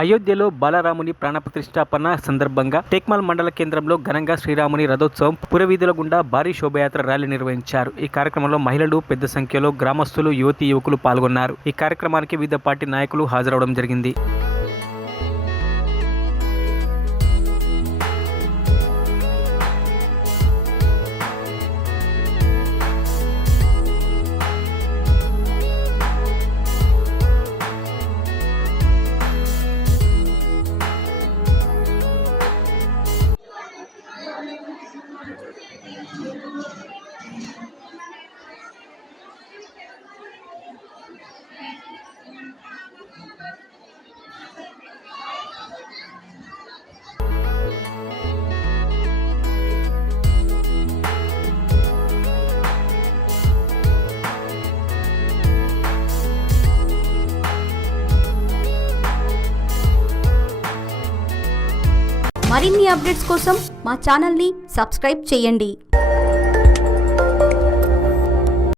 అయోధ్యలో బాలరాముని ప్రాణప్రతిష్ఠాపన సందర్భంగా టేక్మాల్ మండల కేంద్రంలో ఘనంగా శ్రీరాముని రథోత్సవం పురవీధుల గుండా భారీ శోభయాత్ర ర్యాలీ నిర్వహించారు. ఈ కార్యక్రమంలో మహిళలు, పెద్ద సంఖ్యలో గ్రామస్తులు, యువతీ యువకులు పాల్గొన్నారు. ఈ కార్యక్రమానికి వివిధ పార్టీ నాయకులు హాజరవడం జరిగింది. మరిన్ని అప్డేట్స్ కోసం మా ఛానల్ని సబ్స్క్రైబ్ చేయండి.